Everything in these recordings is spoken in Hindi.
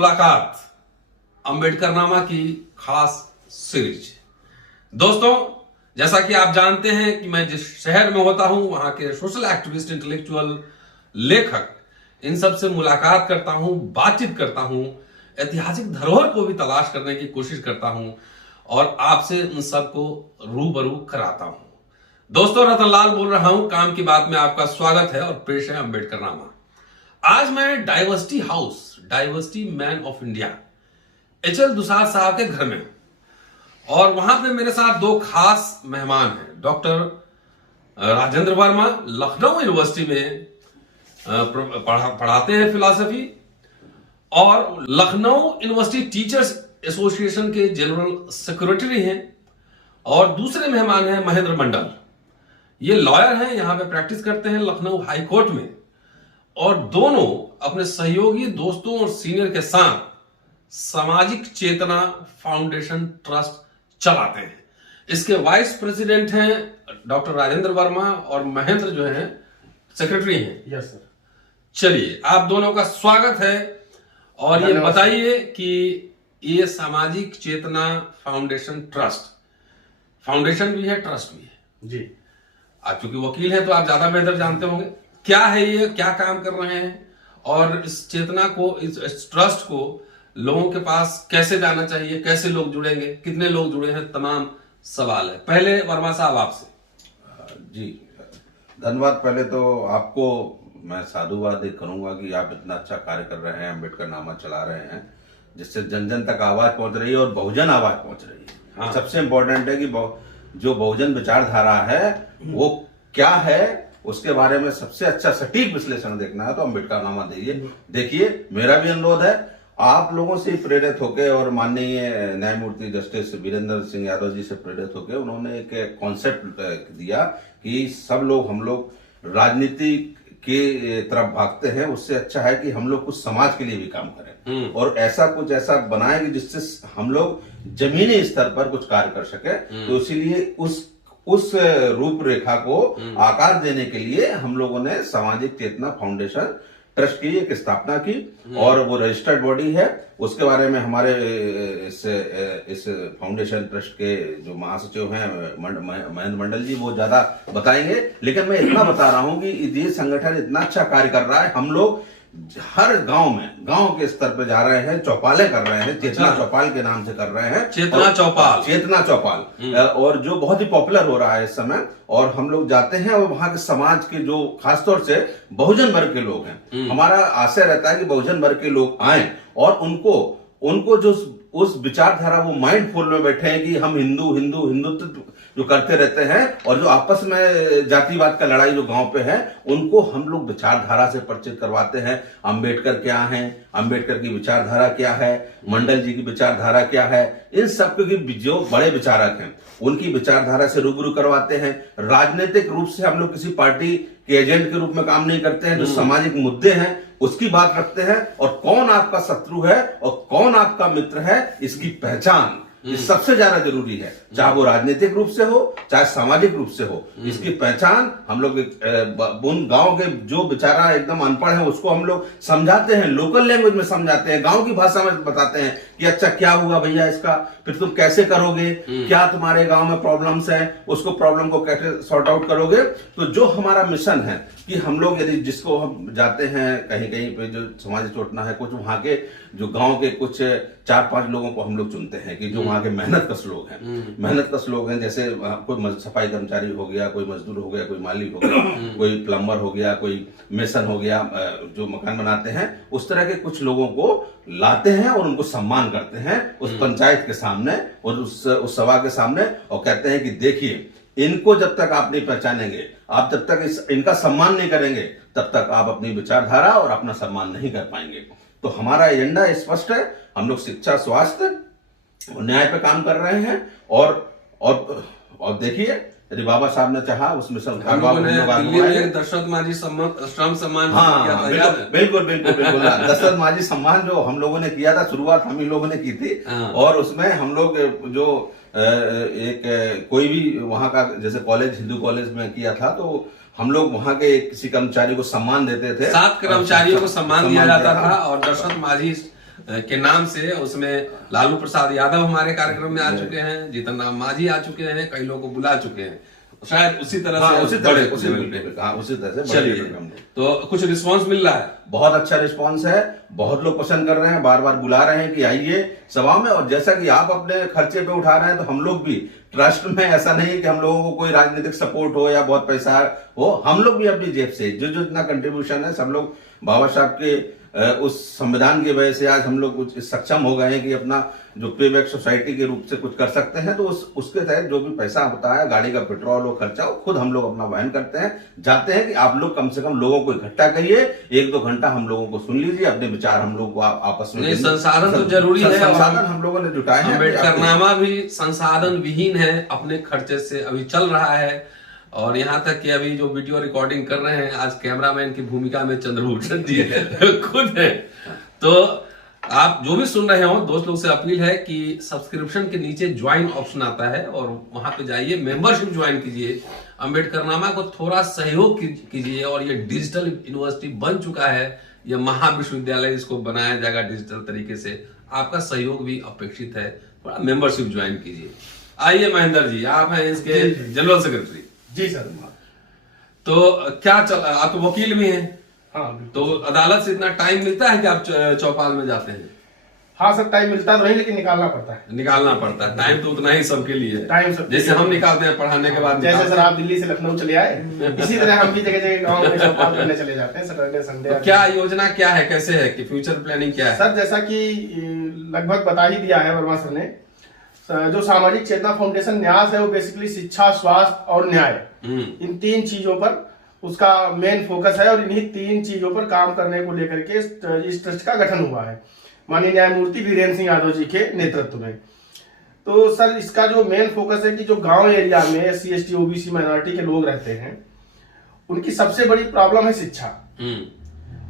मुलाकात अंबेडकरनामा की खास सीरीज। दोस्तों, जैसा कि आप जानते हैं कि मैं जिस शहर में होता हूं वहां के सोशल एक्टिविस्ट, इंटेलेक्चुअल, लेखक, इन सब से मुलाकात करता हूं, बातचीत करता हूं, ऐतिहासिक धरोहर को भी तलाश करने की कोशिश करता हूं और आपसे उन सबको रूबरू कराता हूं। दोस्तों, रतनलाल बोल रहा हूं। काम की बात में आपका स्वागत है और पेश है अंबेडकरनामा। आज मैं diversity house, diversity man of India, HL Dusad साहब के घर में हूं और वहां पे मेरे साथ दो खास मेहमान हैं। डॉक्टर राजेंद्र वर्मा लखनऊ यूनिवर्सिटी में पढ़ाते हैं फिलॉसफी और लखनऊ यूनिवर्सिटी टीचर्स एसोसिएशन के जनरल सेक्रेटरी हैं। और दूसरे मेहमान हैं महेंद्र मंडल। ये लॉयर हैं, यहां पे प्रैक्टिस करते हैं लखनऊ हाई कोर्ट में और दोनों अपने सहयोगी दोस्तों और सीनियर के साथ सामाजिक चेतना फाउंडेशन ट्रस्ट चलाते हैं। इसके वाइस प्रेसिडेंट हैं डॉक्टर राजेंद्र वर्मा और महेंद्र जो हैं सेक्रेटरी हैं। Yes sir. चलिए, आप दोनों का स्वागत है और ये बताइए कि ये सामाजिक चेतना फाउंडेशन ट्रस्ट, फाउंडेशन भी है, ट्रस्ट भी है जी। आप चूंकि वकील हैं तो आप ज्यादा बेहतर जानते होंगे क्या है ये, क्या काम कर रहे हैं और इस चेतना को, इस ट्रस्ट को लोगों के पास कैसे जाना चाहिए, कैसे लोग जुड़ेंगे, कितने लोग जुड़े हैं, तमाम सवाल है। पहले वर्मा साहब आपसे। जी धन्यवाद। पहले तो आपको मैं साधुवाद करूंगा कि आप इतना अच्छा कार्य कर रहे हैं, अंबेडकरनामा चला रहे हैं जिससे जन जन तक आवाज पहुंच रही है और बहुजन आवाज पहुंच रही है। हाँ। सबसे इम्पोर्टेंट है कि जो बहुजन विचारधारा है वो क्या है, उसके बारे में सबसे अच्छा सटीक विश्लेषण देखना है तो अंबेडकरनामा देखिए। मेरा भी अनुरोध है आप लोगों से प्रेरित होकर और माननीय न्यायमूर्ति जस्टिस वीरेंद्र सिंह यादव जी से प्रेरित होकर उन्होंने एक कॉन्सेप्ट दिया कि सब लोग, हम लोग राजनीति के तरफ भागते हैं, उससे अच्छा है कि हम लोग कुछ समाज के लिए भी काम करें और ऐसा कुछ ऐसा बनाएं कि जिससे हम लोग जमीनी स्तर पर कुछ कार्य कर सके। तो इसीलिए उस रूपरेखा को आकार देने के लिए हम लोगों ने सामाजिक चेतना फाउंडेशन ट्रस्ट की एक स्थापना की और वो रजिस्टर्ड बॉडी है। उसके बारे में हमारे इस फाउंडेशन ट्रस्ट के जो महासचिव हैं महेंद्र मंडल जी, वो ज्यादा बताएंगे। लेकिन मैं इतना बता रहा हूं कि ये संगठन इतना अच्छा कार्य कर रहा है। हम लोग हर गांव में, गांव के स्तर पे जा रहे हैं, चौपाले कर रहे हैं, चेतना चौपाल के नाम से कर रहे हैं, चेतना चौपाल, और जो बहुत ही पॉपुलर हो रहा है इस समय। और हम लोग जाते हैं और वहां के समाज के जो खासतौर से बहुजन वर्ग के लोग हैं, हमारा आशय रहता है कि बहुजन वर्ग के लोग आए और उनको जो उस विचारधारा, वो माइंडफुल में बैठे हैं कि हम हिंदुत्व जो करते रहते हैं और जो आपस में जातिवाद का लड़ाई जो गांव पे है, उनको हम लोग विचारधारा से परिचित करवाते हैं। अंबेडकर क्या हैं, अंबेडकर की विचारधारा क्या है, मंडल जी की विचारधारा क्या है, इन सब के जो बड़े विचारक हैं उनकी विचारधारा से रूबरू करवाते हैं। राजनीतिक रूप से हम लोग किसी पार्टी के एजेंट के रूप में काम नहीं करते हैं। जो सामाजिक मुद्दे हैं उसकी बात रखते हैं और कौन आपका शत्रु है और कौन आपका मित्र है, इसकी पहचान ये सबसे ज्यादा जरूरी है। चाहे वो राजनीतिक रूप से हो, चाहे सामाजिक रूप से हो, इसकी पहचान हम लोग उन गांव के जो बेचारा एकदम अनपढ़ है उसको हम लोग समझाते हैं, लोकल लैंग्वेज में समझाते हैं, गांव की भाषा में बताते हैं कि अच्छा क्या हुआ भैया इसका, फिर तुम कैसे करोगे, क्या तुम्हारे गांव में प्रॉब्लम्स है, उसको प्रॉब्लम को कैसे सॉर्ट आउट करोगे। तो जो हमारा मिशन है कि हम लोग यदि जिसको हम जाते हैं कहीं कहीं पे जो समाज चोटना है, कुछ वहां के जो गांव के कुछ 4-5 लोगों को हम लोग चुनते हैं कि जो वहां के मेहनत कश लोग हैं, मेहनत कश लोग हैं। जैसे कोई सफाई कर्मचारी हो गया, कोई मजदूर हो गया, कोई माली हो गया, कोई प्लम्बर हो गया, कोई मेसन हो गया, जो मकान बनाते हैं, उस तरह के कुछ लोगों को लाते हैं और उनको सम्मान करते हैं उस पंचायत के सामने और उस सभा के सामने, और कहते हैं कि देखिए इनको जब तक आप नहीं पहचानेंगे, आप जब तक इनका सम्मान नहीं करेंगे, तब तक आप अपनी विचारधारा और अपना सम्मान नहीं कर पाएंगे। तो हमारा एजेंडा स्पष्ट है। हम लोग शिक्षा, स्वास्थ्य और न्याय पे काम कर रहे हैं और देखिए यदि बाबा साहब ने चाहा उसमें सब दशरथ माझी श्रम सम्मान। हाँ, बिल्कुल। दशरथ माझी सम्मान जो हम लोगों ने किया था, शुरुआत हम ही लोगों ने की थी। और उसमें हम लोग जो एक कोई भी वहां का, जैसे कॉलेज, हिंदू कॉलेज में किया था, तो हम लोग वहां के किसी कर्मचारी को सम्मान देते थे। 7 कर्मचारियों को सम्मान दिया जाता था और दशरथ माझी के नाम से, उसमें लालू प्रसाद यादव हमारे कार्यक्रम में आ चुके हैं, जीतन राम मांझी आ चुके हैं, कई लोगों को बुला चुके हैं, शायद उसी तरह से उसी तरह से चलिए। तो कुछ रिस्पांस मिल रहा है? बहुत अच्छा रिस्पांस है, बहुत लोग पसंद कर रहे हैं, बार बार बुला रहे हैं कि आइए सभा में। और जैसा कि आप अपने खर्चे पे उठा रहे हैं, तो हम लोग भी ट्रस्ट में, ऐसा नहीं है कि हम लोगों को कोई राजनीतिक सपोर्ट हो या बहुत पैसा हो, हम लोग भी अपनी जेब से जो जितना कंट्रीब्यूशन है, सब लोग बाबा साहब के उस संविधान की वजह से आज हम लोग कुछ सक्षम हो गए हैं कि अपना जो पे बैक सोसाइटी के रूप से कुछ कर सकते हैं। तो उसके तहत जो भी पैसा होता है, गाड़ी का पेट्रोल हो, खर्चा हो, खुद हम लोग अपना वहन करते हैं। जाते हैं कि आप लोग कम से कम लोगों को इकट्ठा करिए, 1-2 घंटा हम लोगों को सुन लीजिए, अपने विचार हम लोग को आपस में। संसाधन तो जरूरी है, संसाधन हम लोगों ने जुटाए हैं। अम्बेडकरनामा भी संसाधन विहीन है, अपने खर्चे से अभी चल रहा है। और यहाँ तक कि अभी जो वीडियो रिकॉर्डिंग कर रहे हैं, आज कैमरामैन की भूमिका में चंद्रभूषण जी खुद है। तो आप जो भी सुन रहे हो, दोस्त लोग से अपील है कि सब्सक्रिप्शन के नीचे ज्वाइन ऑप्शन आता है और वहां पे जाइए, मेंबरशिप ज्वाइन कीजिए, अम्बेडकरनामा को थोड़ा सहयोग कीजिए। और ये डिजिटल यूनिवर्सिटी बन चुका है, ये महाविश्वविद्यालय, इसको बनाया जाएगा डिजिटल तरीके से, आपका सहयोग भी अपेक्षित है, थोड़ा मेंबरशिप ज्वाइन कीजिए। आइए महेंद्र जी, आप हैं इसके जनरल सेक्रेटरी। जी सर। तो क्या आप तो वकील भी हैं? हाँ। तो अदालत से इतना टाइम मिलता है कि आप चौपाल में जाते हैं? हाँ सर, टाइम मिलता तो नहीं, लेकिन निकालना पड़ता है। निकालना पड़ता है टाइम, तो उतना ही सबके लिए है। टाइम सब जैसे हम निकालते हैं पढ़ाने के बाद। जैसे सर आप दिल्ली से लखनऊ चले आए, इसी तरह हम भी जगह जगह गाँव में चौपाल करने चले जाते हैं सैटरडे संडे। तो क्या योजना क्या है, कैसे है कि फ्यूचर प्लानिंग क्या है? सर जैसा कि लगभग बता ही दिया है वर्मा सर ने, जो सामाजिक चेतना फाउंडेशन न्यास है, वो बेसिकली शिक्षा, स्वास्थ्य और न्याय, इन 3 चीजों पर उसका मेन फोकस है। और इन्हीं 3 चीजों पर काम करने को लेकर के इस ट्रस्ट का गठन हुआ है, माननीय न्यायमूर्ति वीरेंद्र सिंह यादव जी के नेतृत्व में। तो सर इसका जो मेन फोकस है कि जो गांव एरिया में SC ST OBC माइनॉरिटी के लोग रहते हैं, उनकी सबसे बड़ी प्रॉब्लम है शिक्षा।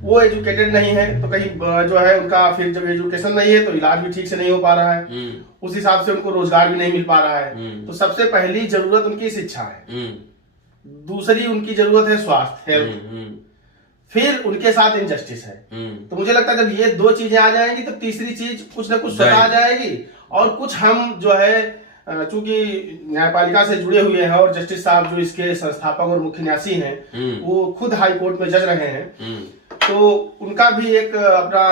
वो एजुकेटेड नहीं है, तो कहीं जो है उनका, फिर जब एजुकेशन नहीं है तो इलाज भी ठीक से नहीं हो पा रहा है, उस हिसाब से उनको रोजगार भी नहीं मिल पा रहा है। तो सबसे पहली जरूरत उनकी शिक्षा है, दूसरी उनकी जरूरत है स्वास्थ्य, हेल्थ, फिर उनके साथ इनजस्टिस है। तो मुझे लगता है जब ये 2 चीजें आ जाएंगी तो तीसरी चीज कुछ ना कुछ स्वतः आ जाएगी। और कुछ हम जो है, चूंकि न्यायपालिका से जुड़े हुए हैं और जस्टिस साहब जो इसके संस्थापक और मुख्य न्यासी हैं, वो खुद हाई कोर्ट में जज रहे हैं, तो उनका भी एक अपना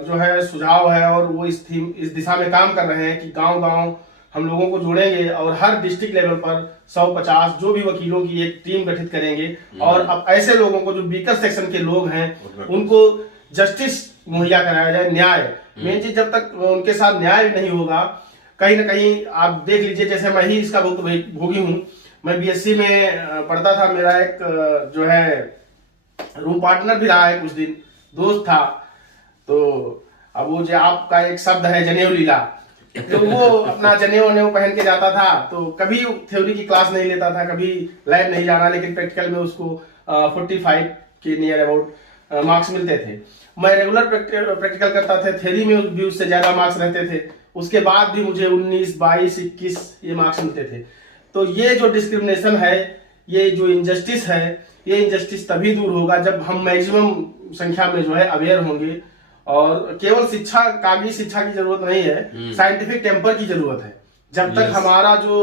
जो है सुझाव है और वो इस दिशा में काम कर रहे हैं कि गांव-गांव हम लोगों को जोड़ेंगे और हर डिस्ट्रिक्ट लेवल पर 150 जो भी वकीलों की एक टीम गठित करेंगे। और अब ऐसे लोगों को जो वीकर सेक्शन के लोग हैं, उनको जस्टिस मुहैया कराया जाए, न्याय। मेन चीज, जब तक उनके साथ न्याय नहीं होगा, कहीं ना कहीं आप देख लीजिए, जैसे मैं ही इसका बहुत भोगी हूँ। मैं BSc में पढ़ता था, मेरा एक जो है रूम पार्टनर भी रहा है, कुछ दिन दोस्त था। तो अब वो जो आपका एक शब्द है जनेऊ लीला, तो वो अपना जनेऊ पहन के जाता था, तो कभी थ्योरी की क्लास नहीं लेता था, कभी लैब नहीं जाना, लेकिन प्रैक्टिकल में उसको 45 के नियर अबाउट मार्क्स मिलते थे। मैं रेगुलर प्रैक्टिकल करता था, थ्योरी में भी उससे ज्यादा मार्क्स रहते थे, उसके बाद भी मुझे 19, 22, 21 ये मार्क्स मिलते थे। तो ये जो डिस्क्रिमिनेशन है, ये जो इनजस्टिस है, ये इनजस्टिस तभी दूर होगा जब हम मैक्सिमम संख्या में जो है अवेयर होंगे। और केवल शिक्षा, कागजी शिक्षा की जरूरत नहीं है, साइंटिफिक टेम्पर की जरूरत है। जब तक हमारा जो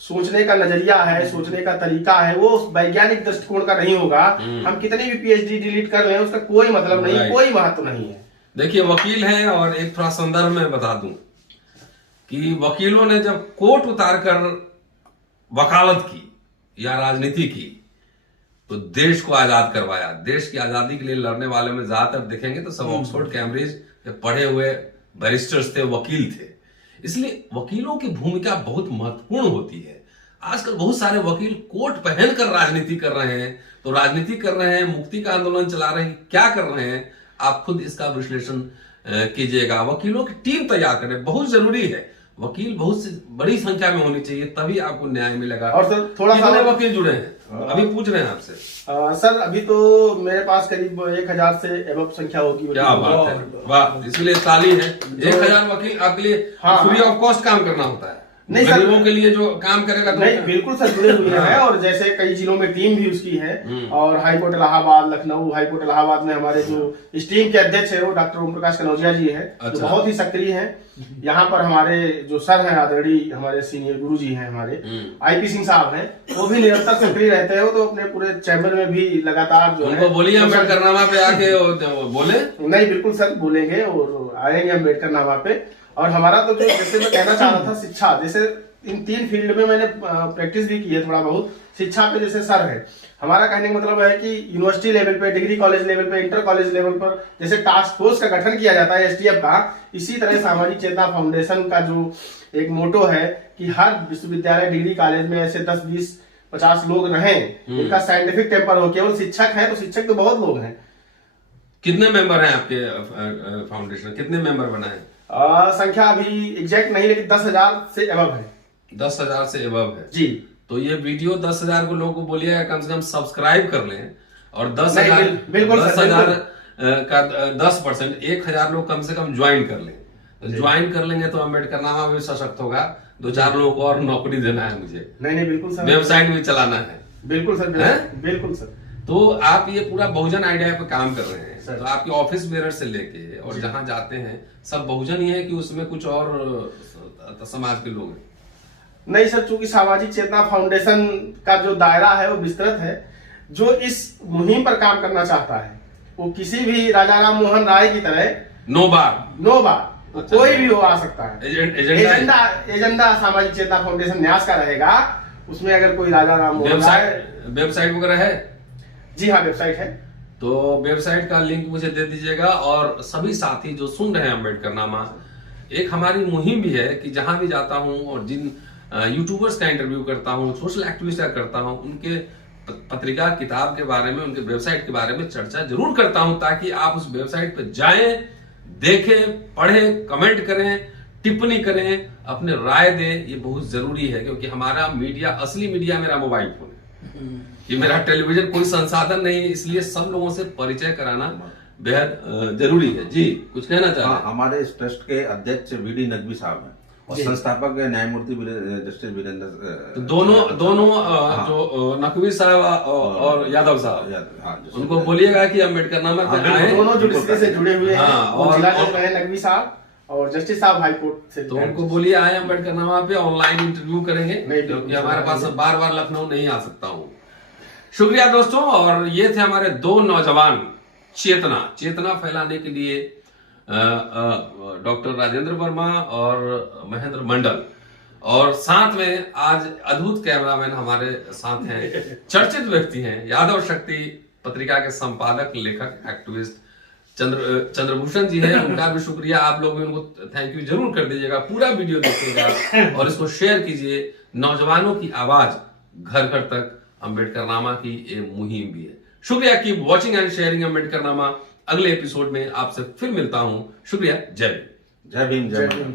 सोचने का नजरिया है, सोचने का तरीका है, वो वैज्ञानिक दृष्टिकोण का नहीं होगा, हम कितनी भी PhD डिलीट कर लें, उसका कोई मतलब नहीं, कोई महत्व नहीं है। देखिए, वकील है, और एक थोड़ा संदर्भ में बता दूं कि वकीलों ने जब कोट उतार कर वकालत की या राजनीति की, तो देश को आजाद करवाया। देश की आजादी के लिए लड़ने वाले में ज्यादातर देखेंगे तो सब ऑक्सफोर्ड, कैम्ब्रिज के पढ़े हुए बैरिस्टर्स थे, वकील थे। इसलिए वकीलों की भूमिका बहुत महत्वपूर्ण होती है। आजकल बहुत सारे वकील कोट पहनकर राजनीति कर रहे हैं, तो राजनीति कर रहे हैं, मुक्ति का आंदोलन चला रहे हैं, क्या कर रहे हैं, आप खुद इसका विश्लेषण कीजिएगा। वकीलों की टीम तैयार करें, बहुत जरूरी है। वकील बहुत सी बड़ी संख्या में होनी चाहिए, तभी आपको न्याय मिलेगा। और सर थोड़ा सा वकील जुड़े हैं, अभी पूछ रहे हैं आपसे। सर अभी तो मेरे पास करीब 1000 से एबव संख्या होगी। क्या बात है, वाह, इसलिए ताली है। 1000 वकील आपके लिए फ्री ऑफ कॉस्ट काम करना होता है। नहीं सर, गरीबों के लिए जो काम करेगा तो नहीं बिल्कुल सर जुड़े हुए हैं। और जैसे कई जिलों में टीम भी उसकी है, और हाईकोर्ट इलाहाबाद, लखनऊ हाईकोर्ट इलाहाबाद में हमारे जो इस टीम के अध्यक्ष है वो डॉक्टर ओम प्रकाश कनौजिया जी है, जो बहुत ही सक्रिय हैं। यहाँ पर हमारे जो सर हैं आदरणीय हमारे सीनियर गुरु जी हैं हमारे आईपी सिंह साहब हैं, वो भी निरंतर सक्रिय रहते हैं। वो तो अपने पूरे चैम्बर में भी लगातार जो उनको बोलिए अम्बेडकरनामा पे आके बोले। नहीं बिल्कुल सर बोलेंगे और आएंगे अम्बेडकरनामा पे। और हमारा तो जो जैसे मैं कहना चाह रहा था शिक्षा, जैसे इन 3 फील्ड में मैंने प्रैक्टिस भी की है थोड़ा बहुत। शिक्षा पे जैसे सर है, हमारा कहने का मतलब है कि यूनिवर्सिटी लेवल पे, डिग्री कॉलेज लेवल पे, इंटर कॉलेज लेवल पर जैसे टास्क फोर्स का गठन किया जाता है एसटीएफ का, इसी तरह सामाजिक चेतना फाउंडेशन का जो एक मोटो है कि हर विश्वविद्यालय डिग्री कॉलेज में ऐसे 10, 20, 50 लोग रहें इनका साइंटिफिक टेम्पर हो। केवल शिक्षक है तो शिक्षक तो बहुत लोग हैं। कितने मेंबर हैं आपके फाउंडेशन, कितने मेंबर बनाए? संख्या अभी एग्जैक्ट नहीं, लेकिन 10,000 से एबव है। 10,000 से एबव है जी। तो ये वीडियो 10,000 को लोगों को बोलिएगा कम से कम सब्सक्राइब कर लें, और 10,000 का 10%, 1,000 लोग कम से कम ज्वाइन कर लें। तो ज्वाइन कर लेंगे तो अम्बेडकरनामा भी सशक्त होगा। 2-4 लोगों को और नौकरी देना है मुझे। नहीं बिल्कुल सर, वेबसाइट भी चलाना है। बिल्कुल सर, बिल्कुल सर। तो आप ये पूरा बहुजन आइडिया पे काम कर रहे हैं। तो आपके ऑफिस बेरर से लेके और जहां जाते हैं सब बहुजन ही है कि उसमें कुछ और समाज के लोग हैं? नहीं सर, चूंकि सामाजिक चेतना फाउंडेशन का जो दायरा है वो विस्तृत है। जो इस मुहिम पर काम करना चाहता है वो किसी भी राजा राम मोहन राय की तरह नो बार अच्छा, कोई भी वो आ सकता है। एजेंडा सामाजिक चेतना फाउंडेशन न्यास का रहेगा। उसमें अगर कोई राजा राम मोहन राय वेबसाइट वगैरह है? जी हाँ, वेबसाइट है। तो वेबसाइट का लिंक मुझे दे दीजिएगा। और सभी साथी जो सुन रहे हैं अम्बेडकरनामा, एक हमारी मुहिम भी है कि जहां भी जाता हूं और जिन यूट्यूबर्स का इंटरव्यू करता हूं, सोशल एक्टिविस्ट का करता हूं, उनके पत्रिका किताब के बारे में, उनके वेबसाइट के बारे में चर्चा जरूर करता हूं, ताकि आप उस वेबसाइट पर जाएं, देखें, पढ़ें, कमेंट करें, टिप्पणी करें, अपने राय दें। ये बहुत जरूरी है क्योंकि हमारा मीडिया, असली मीडिया मेरा मोबाइल फोन है। ये मेरा टेलीविजन कोई संसाधन नहीं है, इसलिए सब लोगों से परिचय कराना बेहद जरूरी है। जी, कुछ कहना चाह रहे हैं? हमारे इस ट्रस्ट के अध्यक्ष वीडी नकवी साहब हैं और संस्थापक न्यायमूर्ति जस्टिस वीरेंद्र। तो दोनों जो नकवी साहब और यादव साहब, उनको बोलिएगा कि अम्बेडकरनामा पे आए। दोनों जो से जुड़े हुए हैं, और जिला जज रहे नकवी साहब और जस्टिस साहब हाईकोर्ट से, तो उनको बोलिए आए अम्बेडकरनामा पे, ऑनलाइन इंटरव्यू करेंगे क्योंकि हमारे पास बार लखनऊ नहीं आ सकता हूँ। शुक्रिया दोस्तों। और ये थे हमारे 2 नौजवान चेतना फैलाने के लिए, डॉक्टर राजेंद्र वर्मा और महेंद्र मंडल। और साथ में आज अद्भुत कैमरामैन हमारे साथ हैं, चर्चित व्यक्ति हैं, यादव शक्ति पत्रिका के संपादक, लेखक, एक्टिविस्ट चंद्रभूषण जी हैं। उनका भी शुक्रिया। आप लोग भी उनको थैंक यू जरूर कर दीजिएगा। पूरा वीडियो देखिएगा और इसको शेयर कीजिए। नौजवानों की आवाज घर घर तक अम्बेडकरनामा की ये मुहिम भी है। शुक्रिया। Keep watching and sharing Ambedkarnama. अगले एपिसोड में आपसे फिर मिलता हूं। शुक्रिया। जय भीम। जय भीम।